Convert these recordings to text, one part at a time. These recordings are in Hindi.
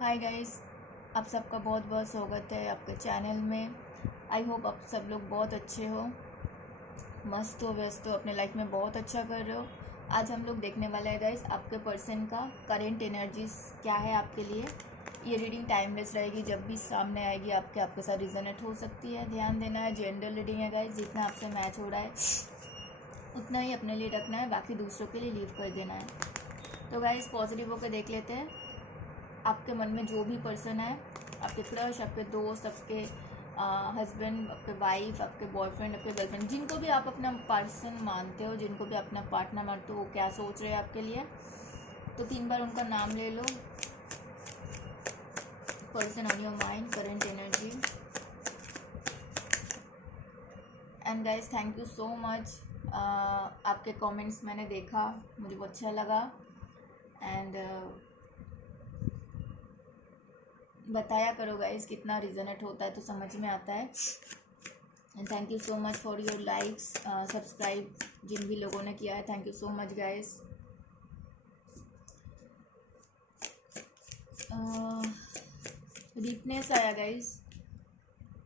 हाय गाइस, आप सबका बहुत बहुत स्वागत है आपके चैनल में। आई होप आप सब लोग बहुत अच्छे हो, मस्त हो, व्यस्त हो, अपने लाइफ में बहुत अच्छा कर रहे हो। आज हम लोग देखने वाले हैं गाइस आपके पर्सन का करेंट एनर्जीज क्या है आपके लिए। ये रीडिंग टाइमलेस रहेगी, जब भी सामने आएगी आपके साथ रिजोनेट हो सकती है। ध्यान देना है, जेंडर रीडिंग है गाइस, जितना आपसे मैच हो रहा है उतना ही अपने लिए रखना है, बाकी दूसरों के लिए लीव कर देना है। तो गाइस पॉजिटिव होकर देख लेते हैं आपके मन में जो भी पर्सन है, आपके क्रश, आपके दोस्त, आपके हस्बैंड, आपके वाइफ, आपके बॉयफ्रेंड, आपके गर्लफ्रेंड, जिनको भी आप अपना पर्सन मानते हो, जिनको भी अपना पार्टनर मानते हो, वो क्या सोच रहे हैं आपके लिए। तो 3 बार उनका नाम ले लो। Person on your mind, current energy. And guys thank you so much. आपके कमेंट्स मैंने देखा, मुझे बहुत अच्छा लगा। एंड बताया करो गाइस, कितना रिजनेट होता है तो समझ में आता है। And thank you so much for your likes, subscribe जिन भी लोगों ने किया है, thank you so much guys. Deepness आया गाइस,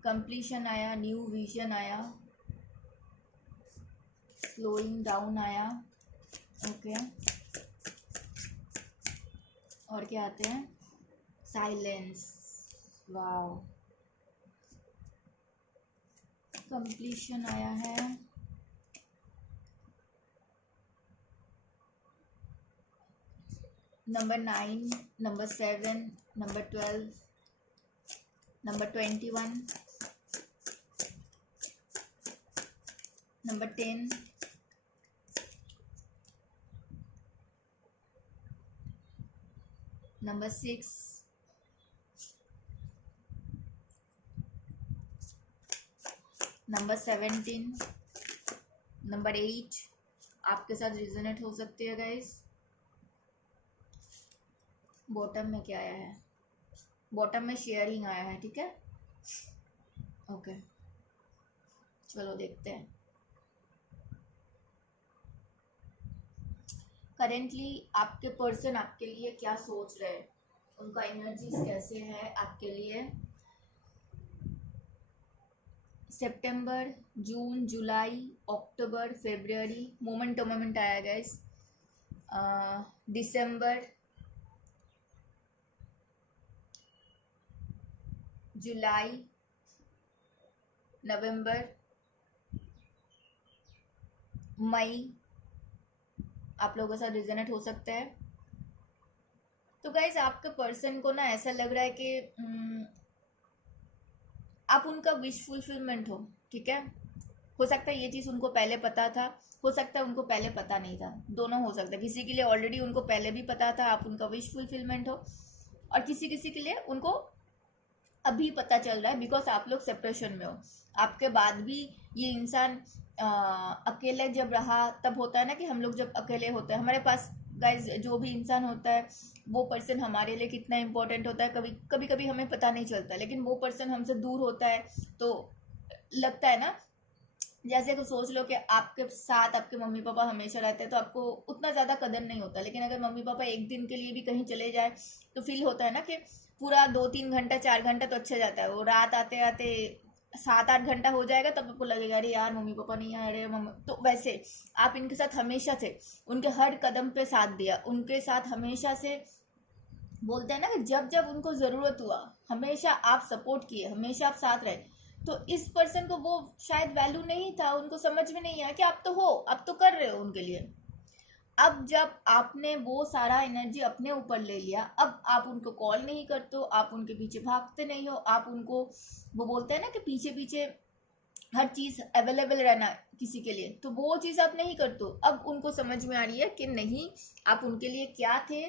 कंप्लीशन आया, न्यू विजन आया, स्लोइंग डाउन आया। ओके और क्या आते हैं? साइलेंस, वाओ, कंप्लीशन आया है, number 9, number 7, number 12, number 21, number 10, number 6, number 17, number 8 आपके साथ रिजोनेट हो सकते हैं गाइस। बॉटम में क्या आया है? बॉटम में शेयरिंग आया है, ठीक है। ओके चलो देखते हैं करेंटली आपके पर्सन आपके लिए क्या सोच रहे हैं, उनका एनर्जीज कैसे है आपके लिए। सितंबर, जून, जुलाई, अक्टूबर, फरवरी, मोमेंट आया गाइस। दिसंबर, जुलाई, नवंबर, मई आप लोगों के साथ रिजनेट हो सकता है। तो गाइज आपके पर्सन को ना ऐसा लग रहा है कि आप उनका विश फुलफिलमेंट हो, ठीक है। हो सकता है ये चीज़ उनको पहले पता था, हो सकता है उनको पहले पता नहीं था, दोनों हो सकता है। किसी के लिए ऑलरेडी उनको पहले भी पता था, आप उनका विश फुलफिलमेंट हो, और किसी किसी के लिए उनको अभी पता चल रहा है, बिकॉज आप लोग सेपरेशन में हो। आपके बाद भी ये इंसान अकेले जब रहा, तब होता है ना कि हम लोग जब अकेले होते हैं, हमारे पास गाइज जो भी इंसान होता है, वो पर्सन हमारे लिए कितना इम्पोर्टेंट होता है कभी कभी हमें पता नहीं चलता, लेकिन वो पर्सन हमसे दूर होता है तो लगता है ना। जैसे कि सोच लो कि आपके साथ आपके मम्मी पापा हमेशा रहते हैं तो आपको उतना ज़्यादा कदर नहीं होता, लेकिन अगर मम्मी पापा एक दिन के लिए भी कहीं चले जाए तो फील होता है ना कि पूरा 2-3 घंटा 4 घंटा तो अच्छे जाता है, वो रात आते आते 7-8 घंटा हो जाएगा, तब आपको लगेगा अरे यार मम्मी पापा नहीं आ रहे, मम्मी। तो वैसे आप इनके साथ हमेशा थे, उनके हर कदम पे साथ दिया, उनके साथ हमेशा से, बोलते हैं ना कि जब जब उनको ज़रूरत हुआ हमेशा आप सपोर्ट किए, हमेशा आप साथ रहे। तो इस पर्सन को वो शायद वैल्यू नहीं था, उनको समझ में नहीं आया कि आप तो हो, आप तो कर रहे हो उनके लिए। अब जब आपने वो सारा एनर्जी अपने ऊपर ले लिया, अब आप उनको कॉल नहीं करते हो, आप उनके पीछे भागते नहीं हो, आप उनको, वो बोलते हैं ना कि पीछे पीछे हर चीज़ अवेलेबल रहना किसी के लिए, तो वो चीज़ आप नहीं करते हो। अब उनको समझ में आ रही है कि नहीं, आप उनके लिए क्या थे,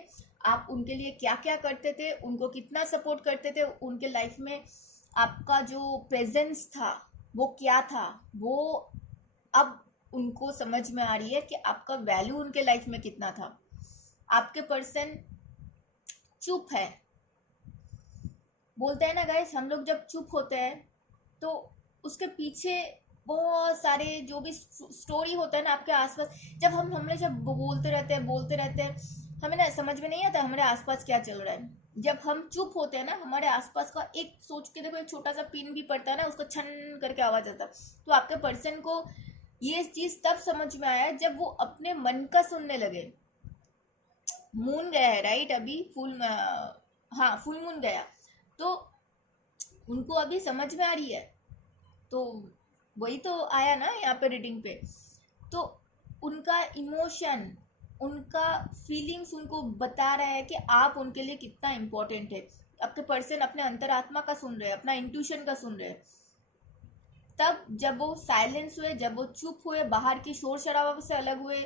आप उनके लिए क्या क्या करते थे, उनको कितना सपोर्ट करते थे, उनके लाइफ में आपका जो प्रेजेंस था वो क्या था, वो अब उनको समझ में आ रही है कि आपका वैल्यू उनके लाइफ में कितना था। आपके पर्सन चुप है, बोलते हैं ना गाइस, हम लोग जब चुप होते हैं तो उसके पीछे बहुत सारे जो भी स्टोरी होता है ना आपके आसपास, जब हम हमेशा बोलते रहते हैं, हमें ना समझ में नहीं आता हमारे आसपास क्या चल रहा है। जब हम चुप होते हैं ना, हमारे आसपास का एक, सोच के देखो, एक छोटा सा पिन भी पड़ता है ना, उसका छन करके आवाज आता है। तो आपके पर्सन को ये चीज तब समझ में आया जब वो अपने मन का सुनने लगे। मून गया है राइट, अभी फुल, हाँ फुल मून गया, तो उनको अभी समझ में आ रही है। तो वही तो आया ना यहाँ पे रीडिंग पे। तो उनका इमोशन, उनका फीलिंग्स उनको बता रहा है कि आप उनके लिए कितना इम्पोर्टेंट है। आपके पर्सन अपने अंतरात्मा का सुन रहे हैं, अपना इंट्यूशन का सुन रहे हैं। तब जब वो साइलेंस हुए, जब वो चुप हुए, बाहर की शोर शराबा से अलग हुए,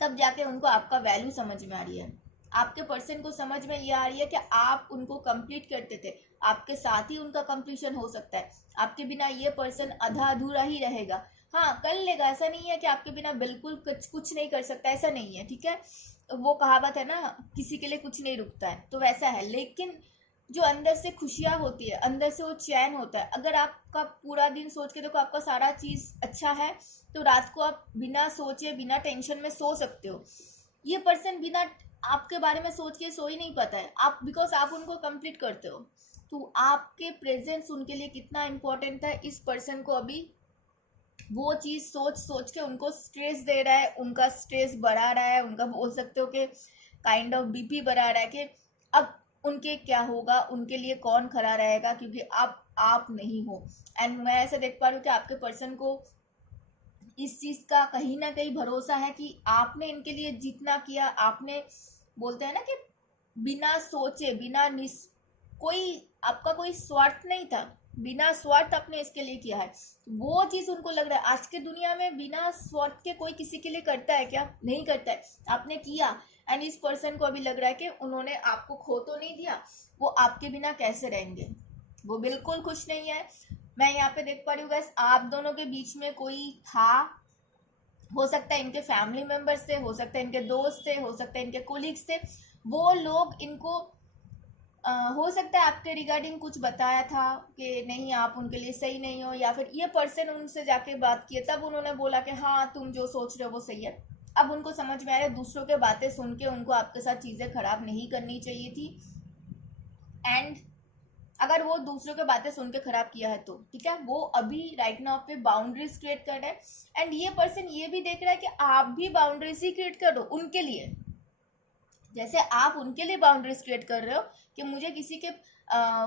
तब जाके उनको आपका वैल्यू समझ में आ रही है। आपके पर्सन को समझ में ये आ रही है कि आप उनको कंप्लीट करते थे, आपके साथ ही उनका कंप्लीशन हो सकता है। आपके बिना ये पर्सन आधा अधूरा ही रहेगा। हाँ कर लेगा, ऐसा नहीं है कि आपके बिना बिल्कुल कुछ नहीं कर सकता, ऐसा नहीं है, ठीक है। वो कहावत है ना, किसी के लिए कुछ नहीं रुकता है, तो वैसा है। लेकिन जो अंदर से खुशियाँ होती है, अंदर से वो चैन होता है। अगर आपका पूरा दिन सोच के देखो आपका सारा चीज़ अच्छा है, तो रात को आप बिना सोचे, बिना टेंशन में सो सकते हो। ये पर्सन बिना आपके बारे में सोच के सो ही नहीं पाता है, आप, बिकॉज आप उनको कंप्लीट करते हो। तो आपके प्रेजेंस उनके लिए कितना इम्पोर्टेंट है, इस पर्सन को अभी वो चीज़ सोच सोच के उनको स्ट्रेस दे रहा है, उनका स्ट्रेस बढ़ा रहा है, उनका बोल सकते हो कि काइंड ऑफ बीपी बढ़ा रहा है कि अब उनके क्या होगा, उनके लिए कौन खड़ा रहेगा, क्योंकि आप नहीं हो। एंड मैं ऐसे देख पा रही हूँ कि आपके पर्सन को इस चीज़ का कहीं ना कहीं भरोसा है कि आपने इनके लिए जितना किया, आपने, बोलते हैं ना कि बिना सोचे, बिना कोई, आपका कोई स्वार्थ नहीं था, बिना स्वार्थ आपने इसके लिए किया है। वो चीज उनको लग रहा है, आज के दुनिया में बिना स्वार्थ के कोई किसी के लिए करता है क्या? नहीं करता है। आपने किया, एंड इस पर्सन को अभी लग रहा है कि उन्होंने आपको खो तो नहीं दिया, वो आपके बिना कैसे रहेंगे। वो बिल्कुल खुश नहीं है। मैं यहाँ पे देख पा रही हूँ गैस, आप दोनों के बीच में कोई था, हो सकता है इनके फैमिली मेंबर्स थे, हो सकता है इनके दोस्त थे, हो सकता है इनके कोलीग्स थे। वो लोग इनको हो सकता है आपके रिगार्डिंग कुछ बताया था कि नहीं आप उनके लिए सही नहीं हो, या फिर ये पर्सन उनसे जाके बात किए, तब उन्होंने बोला कि हाँ तुम जो सोच रहे हो वो सही है। अब उनको समझ में आ रहा है दूसरों के बातें सुन के उनको आपके साथ चीज़ें खराब नहीं करनी चाहिए थी। एंड अगर वो दूसरों के बातें सुन के खराब किया है तो ठीक है, वो अभी राइट नाउ पे बाउंड्रीज क्रिएट कर रहा है। एंड ये पर्सन ये भी देख रहा है कि आप भी बाउंड्रीज ही क्रिएट करो उनके लिए, जैसे आप उनके लिए बाउंड्रीज क्रिएट कर रहे हो कि मुझे किसी के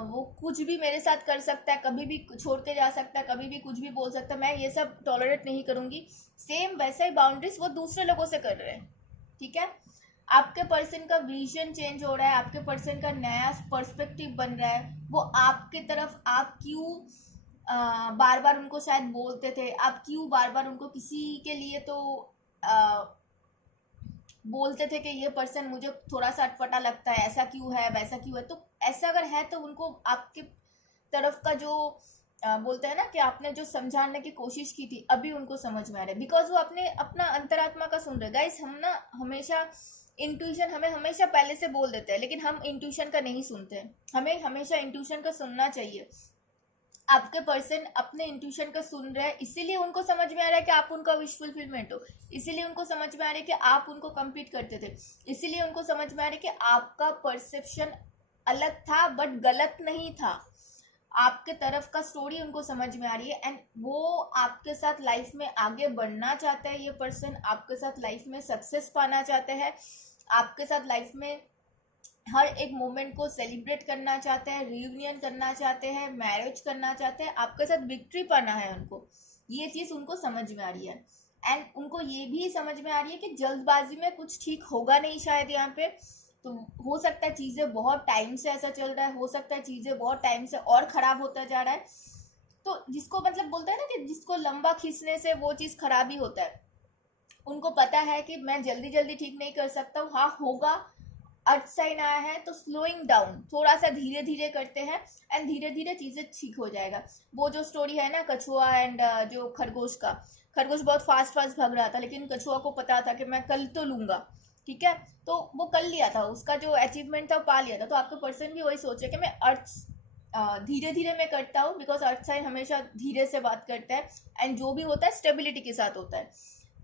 वो कुछ भी मेरे साथ कर सकता है, कभी भी छोड़ के जा सकता है, कभी भी कुछ भी बोल सकता है, मैं ये सब टॉलरेट नहीं करूंगी। सेम वैसा ही बाउंड्रीज वो दूसरे लोगों से कर रहे हैं, ठीक है। आपके पर्सन का विजन चेंज हो रहा है, आपके पर्सन का नया पर्सपेक्टिव बन रहा है। वो आपके तरफ, आप क्यों बार बार उनको शायद बोलते थे, आप क्यों बार बार उनको किसी के लिए तो बोलते थे कि ये पर्सन मुझे थोड़ा सा अटपटा लगता है, ऐसा क्यों है, वैसा क्यों है। तो ऐसा अगर है तो उनको आपके तरफ का जो बोलते हैं ना कि आपने जो समझाने की कोशिश की थी, अभी उनको समझ में आ रहा है, बिकॉज वो अपने अपना अंतरात्मा का सुन रहे। गाइस हम ना हमेशा इंट्यूशन हमें हमेशा पहले से बोल देते हैं, लेकिन हम इंट्यूशन का नहीं सुनते। हमें हमेशा इंट्यूशन का सुनना चाहिए। आपके पर्सन अपने इंट्यूशन का सुन रहे हैं, इसीलिए उनको समझ में आ रहा है कि आप उनका विश फुलफिलमेंट हो, इसीलिए उनको समझ में आ रहा है कि आप उनको कंप्लीट करते थे, इसीलिए उनको समझ में आ रहा है कि आपका परसेप्शन अलग था बट गलत नहीं था। आपके तरफ का स्टोरी उनको समझ में आ रही है, एंड वो आपके साथ लाइफ में आगे बढ़ना चाहते हैं। ये पर्सन आपके साथ लाइफ में सक्सेस पाना चाहते हैं, आपके साथ लाइफ में हर एक मोमेंट को सेलिब्रेट करना चाहते हैं, रियूनियन करना चाहते हैं, मैरिज करना चाहते हैं, आपके साथ विक्ट्री पाना है उनको। ये चीज़ उनको समझ में आ रही है। एंड उनको ये भी समझ में आ रही है कि जल्दबाजी में कुछ ठीक होगा नहीं शायद यहाँ पे। तो हो सकता है चीज़ें बहुत टाइम से ऐसा चल रहा है, हो सकता है चीज़ें बहुत टाइम से और ख़राब होता जा रहा है। तो जिसको मतलब बोलता है ना कि जिसको लंबा खींचने से वो चीज़ खराब ही होता है, उनको पता है कि मैं जल्दी जल्दी ठीक नहीं कर सकता हूँ। हाँ होगा, अर्थ साइन आया है तो स्लोइंग डाउन, थोड़ा सा धीरे धीरे करते हैं, एंड धीरे धीरे चीज़ें ठीक हो जाएगा। वो जो स्टोरी है ना कछुआ एंड जो खरगोश का, खरगोश बहुत फास्ट फास्ट भाग रहा था, लेकिन कछुआ को पता था कि मैं कल तो लूंगा, ठीक है। तो वो कर लिया था, उसका जो अचीवमेंट था वो पा लिया था। तो आपका पर्सन भी वही सोचे कि मैं अर्थ धीरे धीरे मैं करता हूँ, बिकॉज अर्थ साइन हमेशा धीरे से बात करता है, एंड जो भी होता है स्टेबिलिटी के साथ होता है।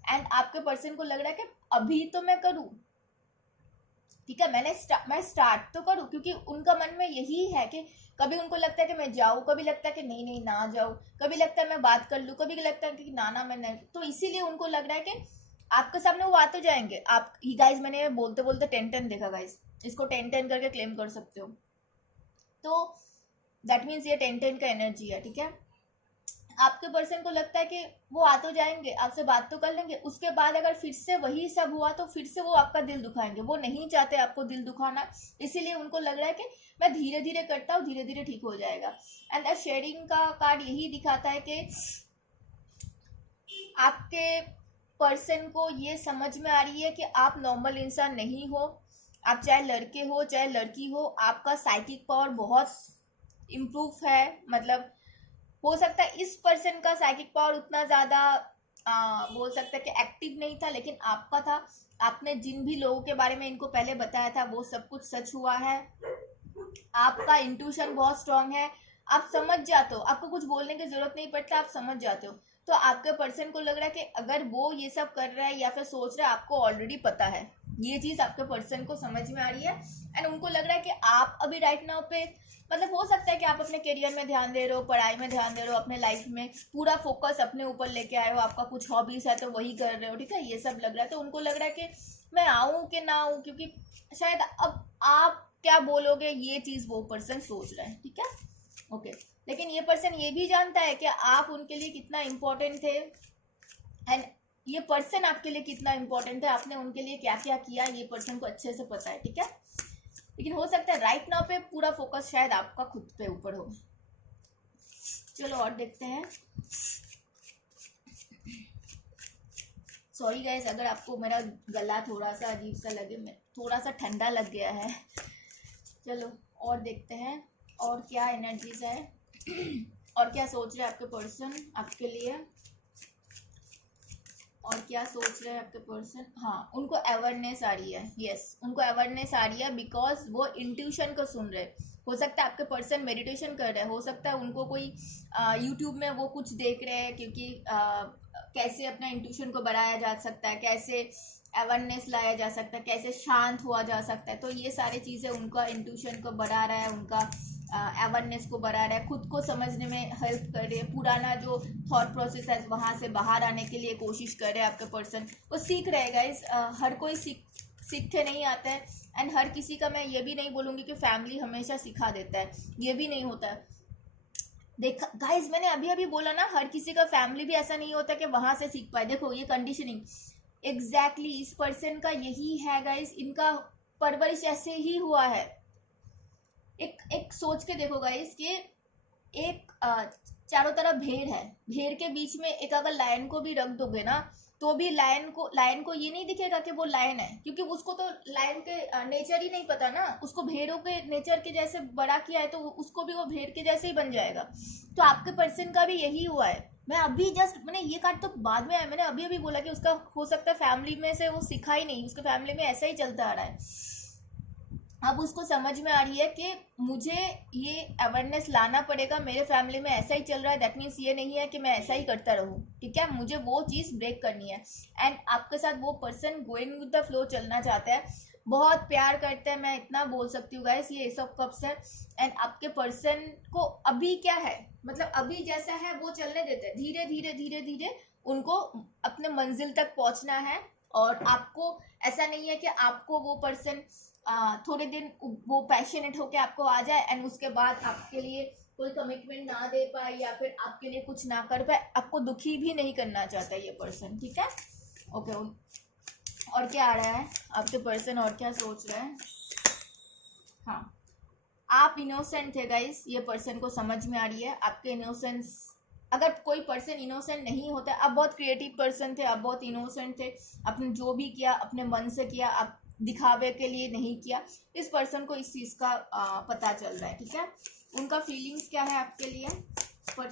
एंड आपके पर्सन को लग रहा है कि अभी तो मैं करूँ, ठीक है, मैं स्टार्ट तो करूँ, क्योंकि उनका मन में यही है कि कभी उनको लगता है कि मैं जाऊँ, कभी लगता है कि नहीं नहीं ना जाऊँ, कभी लगता है मैं बात कर लूँ, कभी लगता है कि ना ना मैं नहीं, तो इसीलिए उनको लग रहा है कि आपके सामने वो आ तो जाएंगे। आप ही गाइज, मैंने बोलते बोलते 10-10 देखा गाइज, इसको 10-10 करके क्लेम कर सकते हो। तो दैट मीन्स ये 10-10 का एनर्जी है, ठीक है। आपके पर्सन को लगता है कि वो आ तो जाएंगे, आपसे बात तो कर लेंगे, उसके बाद अगर फिर से वही सब हुआ तो फिर से वो आपका दिल दुखाएंगे। वो नहीं चाहते आपको दिल दुखाना, इसीलिए उनको लग रहा है कि मैं धीरे धीरे करता हूँ, धीरे धीरे ठीक हो जाएगा। एंड द शेयरिंग का कार्ड यही दिखाता है कि आपके पर्सन को ये समझ में आ रही है कि आप नॉर्मल इंसान नहीं हो। आप चाहे लड़के हो चाहे लड़की हो, आपका साइकिक पावर बहुत इम्प्रूव है। मतलब हो सकता है इस पर्सन का साइकिक पावर उतना ज़्यादा बोल सकते हैं कि एक्टिव नहीं था, लेकिन आपका था। आपने जिन भी लोगों के बारे में इनको पहले बताया था वो सब कुछ सच हुआ है। आपका इंट्यूशन बहुत स्ट्रांग है, आप समझ जाते हो, आपको कुछ बोलने की जरूरत नहीं पड़ता, आप समझ जाते हो। तो आपके पर्सन को लग रहा है कि अगर वो ये सब कर रहा है या फिर सोच रहा है, आपको ऑलरेडी पता है। ये चीज़ आपके पर्सन को समझ में आ रही है। एंड उनको लग रहा है कि आप अभी राइट नाउ पे, मतलब हो सकता है कि आप अपने करियर में ध्यान दे रहे हो, पढ़ाई में ध्यान दे रहे हो, अपने लाइफ में पूरा फोकस अपने ऊपर लेके आए हो, आपका कुछ हॉबीज है तो वही कर रहे हो, ठीक है, ये सब लग रहा है। तो उनको लग रहा है कि मैं आऊँ कि ना आऊँ, क्योंकि शायद अब आप क्या बोलोगे ये चीज़ वो पर्सन सोच रहा है, ठीक है, ओके। लेकिन ये पर्सन ये भी जानता है कि आप उनके लिए कितना इम्पोर्टेंट थे, एंड ये पर्सन आपके लिए कितना इम्पोर्टेंट है, आपने उनके लिए क्या क्या किया, ये पर्सन को अच्छे से पता है, ठीक है। लेकिन हो सकता है राइट नाउ पे पूरा फोकस शायद आपका खुद पे ऊपर हो। चलो और देखते हैं। सॉरी गाइस अगर आपको मेरा गला थोड़ा सा अजीब सा लगे, थोड़ा सा ठंडा लग गया है। चलो और देखते हैं और क्या एनर्जीज है और क्या सोच रहे हैं आपके पर्सन आपके लिए, और क्या सोच रहे हैं आपके पर्सन। हाँ, उनको अवेयरनेस आ रही है, यस उनको अवेयरनेस आ रही है, बिकॉज वो इंट्यूशन को सुन रहे। हो सकता है आपके पर्सन मेडिटेशन कर रहे हैं, हो सकता है उनको कोई यूट्यूब में वो कुछ देख रहे हैं, क्योंकि कैसे अपना इंट्यूशन को बढ़ाया जा सकता है, कैसे अवेयरनेस लाया जा सकता है, कैसे शांत हुआ जा सकता है। तो ये सारी चीज़ें उनका इंट्यूशन को बढ़ा रहा है, उनका अवेयरनेस को बढ़ा रहा है, खुद को समझने में हेल्प कर रहे हैं। पुराना जो थॉट प्रोसेस है वहाँ से बाहर आने के लिए कोशिश कर रहे हैं आपके पर्सन। वो सीख रहे गाइस, हर कोई सीख के नहीं आता है। एंड हर किसी का मैं ये भी नहीं बोलूँगी कि फैमिली हमेशा सिखा देता है, ये भी नहीं होता है। देखा गाइस, मैंने अभी अभी बोला ना, हर किसी का फैमिली भी ऐसा नहीं होता कि वहाँ से सीख पाए। देखो ये कंडीशनिंग एग्जैक्टली इस पर्सन का यही है गाइस, इनका परवरिश ऐसे ही हुआ है। एक सोच के देखो गाइस कि एक चारों तरफ भेड़ है, भेड़ के बीच में एक अगर लायन को भी रख दोगे ना, तो भी लायन को ये नहीं दिखेगा कि वो लायन है, क्योंकि उसको तो लायन के नेचर ही नहीं पता ना। उसको भेड़ों के नेचर के जैसे बड़ा किया है तो उसको भी वो भेड़ के जैसे ही बन जाएगा। तो आपके पर्सन का भी यही हुआ है। मैं अभी जस्ट, मैंने ये कार्ड तो बाद में आया, मैंने अभी अभी बोला कि उसका हो सकता है फैमिली में से वो सीखा ही नहीं, उसके फैमिली में ऐसा ही चलता आ रहा है। अब उसको समझ में आ रही है कि मुझे ये अवेयरनेस लाना पड़ेगा, मेरे फैमिली में ऐसा ही चल रहा है, दैट मीन्स ये नहीं है कि मैं ऐसा ही करता रहूँ, ठीक है, मुझे वो चीज़ ब्रेक करनी है। एंड आपके साथ वो person going with the flow चलना चाहता है, बहुत प्यार करते हैं, मैं इतना बोल सकती हूँ गाइस। ये एस ऑफ कप्स है। एंड आपके पर्सन को अभी क्या है, मतलब अभी जैसा है वो चलने देते हैं, धीरे धीरे धीरे धीरे उनको अपने मंजिल तक पहुँचना है। और आपको ऐसा नहीं है कि आपको वो पर्सन थोड़े दिन वो पैशनेट होके आपको आ जाए एंड उसके बाद आपके लिए कोई कमिटमेंट ना दे पाए या फिर आपके लिए कुछ ना कर पाए। आपको दुखी भी नहीं करना चाहता ये पर्सन, ठीक है, ओके। और क्या आ रहा है आपके पर्सन, और क्या सोच रहे हैं। हाँ, आप इनोसेंट थे गाइस, ये पर्सन को समझ में आ रही है आपके इनोसेंस। अगर कोई पर्सन इनोसेंट नहीं होता, आप बहुत क्रिएटिव पर्सन थे, आप बहुत इनोसेंट थे, आपने जो भी किया अपने मन से किया, आप दिखावे के लिए नहीं किया। इस पर्सन को इस चीज़ का पता चल रहा है, ठीक है। उनका फीलिंग्स क्या है आपके लिए, पर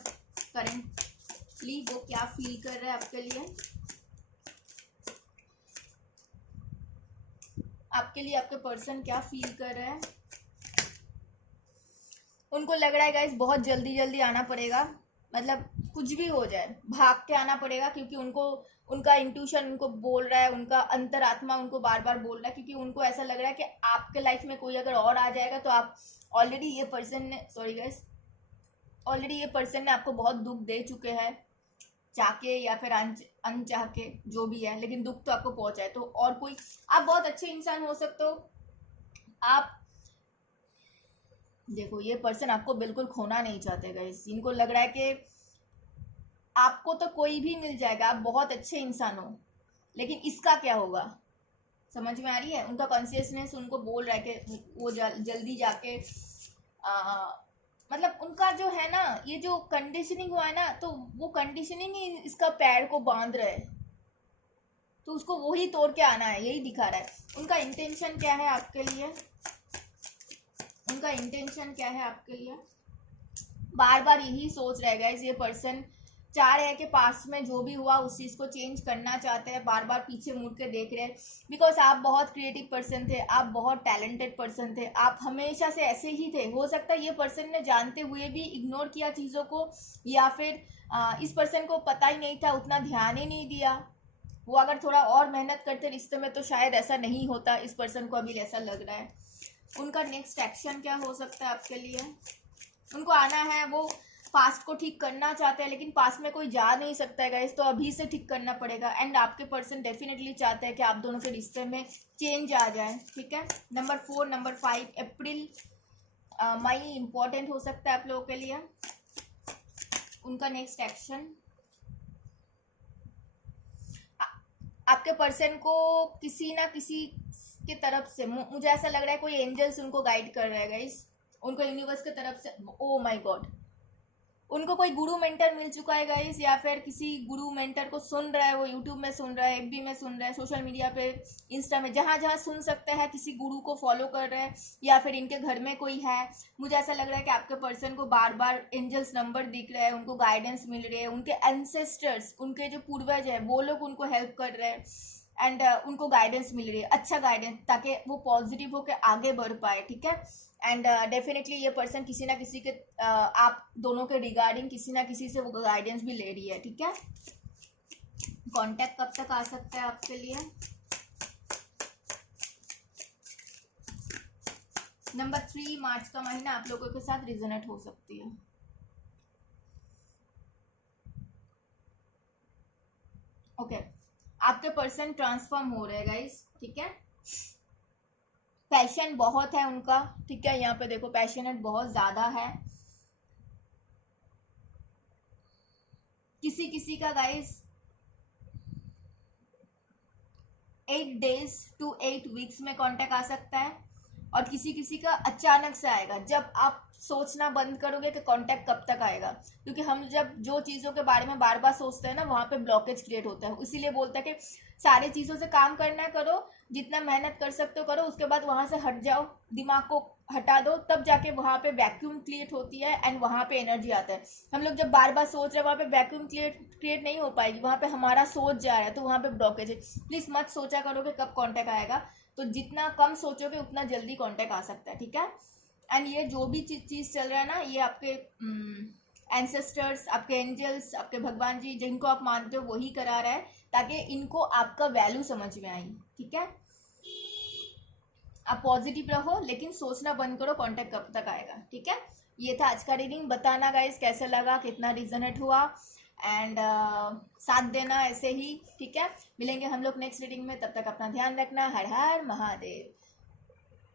करेंटली वो क्या फील कर रहे हैं आपके लिए। आपके पर्सन क्या फील कर रहे हैं। उनको लग रहा है गाइस बहुत जल्दी जल्दी आना पड़ेगा, मतलब कुछ भी हो जाए भाग के आना पड़ेगा, क्योंकि उनको उनका इंट्यूशन उनको बोल रहा है, उनका अंतरात्मा उनको बार बार बोल रहा है, क्योंकि उनको ऐसा लग रहा है कि आपके लाइफ में कोई अगर और आ जाएगा तो आप ऑलरेडी ये पर्सन ने, सॉरी गाइस, ऑलरेडी ये पर्सन ने आपको बहुत दुख दे चुके हैं, चाह के या फिर अनचाह के, जो भी है, लेकिन दुख तो आपको पहुंचा है। तो और कोई, आप बहुत अच्छे इंसान हो सकते हो, आप देखो ये पर्सन आपको बिल्कुल खोना नहीं चाहते गाइस, इनको लग रहा है कि आपको तो कोई भी मिल जाएगा, आप बहुत अच्छे इंसान हो, लेकिन इसका क्या होगा, समझ में आ रही है? उनका कॉन्शियसनेस उनको बोल रहा है कि वो जल्दी जाके मतलब उनका जो है ना, ये जो कंडीशनिंग हुआ है ना, तो वो कंडीशनिंग ही इसका पैर को बांध रहा है, तो उसको वही तोड़ के आना है, यही दिखा रहा है। उनका इंटेंशन क्या है आपके लिए, उनका इंटेंशन क्या है आपके लिए? बार बार यही सोच रहा है गाइस, ये पर्सन चाह रहे हैं कि पास में जो भी हुआ उस चीज़ को चेंज करना चाहते हैं, बार बार पीछे मुड़ के देख रहे हैं, बिकॉज आप बहुत क्रिएटिव पर्सन थे, आप बहुत टैलेंटेड पर्सन थे, आप हमेशा से ऐसे ही थे। हो सकता है ये पर्सन ने जानते हुए भी इग्नोर किया चीज़ों को, या फिर इस पर्सन को पता ही नहीं था, उतना ध्यान ही नहीं दिया। वो अगर थोड़ा और मेहनत करते रिश्ते में तो शायद ऐसा नहीं होता, इस पर्सन को अभी ऐसा लग रहा है। उनका नेक्स्ट एक्शन क्या हो सकता है आपके लिए? उनको आना है, वो पास्ट को ठीक करना चाहते हैं, लेकिन पास्ट में कोई जा नहीं सकता है गाइस, तो अभी से ठीक करना पड़ेगा। एंड आपके पर्सन डेफिनेटली चाहते हैं कि आप दोनों के रिश्ते में चेंज आ जाए, ठीक है। नंबर 4, नंबर 5, अप्रैल मई इंपॉर्टेंट हो सकता है आप लोगों के लिए। उनका नेक्स्ट एक्शन, आपके पर्सन को किसी ना किसी के तरफ से, मुझे ऐसा लग रहा है कोई एंजल्स उनको गाइड कर रहा है गाइस, उनको यूनिवर्स की तरफ से, ओ माय गॉड, उनको कोई गुरु मेंटर मिल चुका है गाइस, या फिर किसी गुरु मेंटर को सुन रहा है, वो यूट्यूब में सुन रहा है, एफबी में सुन रहा है, सोशल मीडिया पे, इंस्टा में, जहाँ जहाँ सुन सकते हैं, किसी गुरु को फॉलो कर रहे हैं, या फिर इनके घर में कोई है। मुझे ऐसा लग रहा है कि आपके पर्सन को बार बार एंजल्स नंबर दिख रहा है, उनको गाइडेंस मिल रही है, उनके एंसेस्टर्स, उनके जो पूर्वज है वो लोग उनको हेल्प कर रहे हैं, एंड उनको गाइडेंस मिल रही है, अच्छा गाइडेंस, ताकि वो पॉजिटिव होकर आगे बढ़ पाए, ठीक है। एंड डेफिनेटली ये पर्सन किसी ना किसी के आप दोनों के रिगार्डिंग किसी ना किसी से वो गाइडेंस भी ले रही है, ठीक है। कांटेक्ट कब तक आ सकता है आपके लिए? नंबर 3, मार्च का महीना आप लोगों के साथ रिजोनेट हो सकती है। ओके, आपके पर्सन ट्रांसफॉर्म हो रहे हैं गाइस, ठीक है। पैशन बहुत है उनका, ठीक है, यहाँ पे देखो पैशनेट बहुत ज्यादा है। किसी किसी का गाइस 8 days to 8 weeks में कांटेक्ट आ सकता है, और किसी किसी का अचानक से आएगा, जब आप सोचना बंद करोगे कि कांटेक्ट कब तक आएगा, क्योंकि हम जब जो चीज़ों के बारे में बार बार सोचते हैं ना, वहाँ पे ब्लॉकेज क्रिएट होता है। इसीलिए बोलता है कि सारी चीज़ों से काम करना करो, जितना मेहनत कर सकते हो करो, उसके बाद वहाँ से हट जाओ, दिमाग को हटा दो, तब जाके वहाँ पे वैक्यूम क्रिएट होती है, एंड वहाँ पे एनर्जी आता है। हम लोग जब बार बार सोच रहे हैं, वहाँ पे वैक्यूम क्रिएट नहीं हो पाएगी, वहाँ पे हमारा सोच जा रहा है, तो वहाँ पे ब्लॉकेज है। प्लीज़ मत सोचा करो कि कब कॉन्टैक्ट आएगा, तो जितना कम सोचोगे उतना जल्दी कांटेक्ट आ सकता है, ठीक है। एंड ये जो भी चीज़ चल रहा है ना, ये आपके एंसेस्टर्स, आपके एंजल्स, आपके भगवान जी, जिनको आप मानते हो वही करा रहा है, ताकि इनको आपका वैल्यू समझ में आई, ठीक है। आप पॉजिटिव रहो, लेकिन सोचना बंद करो कांटेक्ट कब तक आएगा, ठीक है। ये था आज का रीडिंग। बताना गाइस कैसा लगा, कितना रिजोनेट हुआ, एंड साथ देना ऐसे ही, ठीक है। मिलेंगे हम लोग नेक्स्ट रीडिंग में, तब तक अपना ध्यान रखना। हर हर महादेव।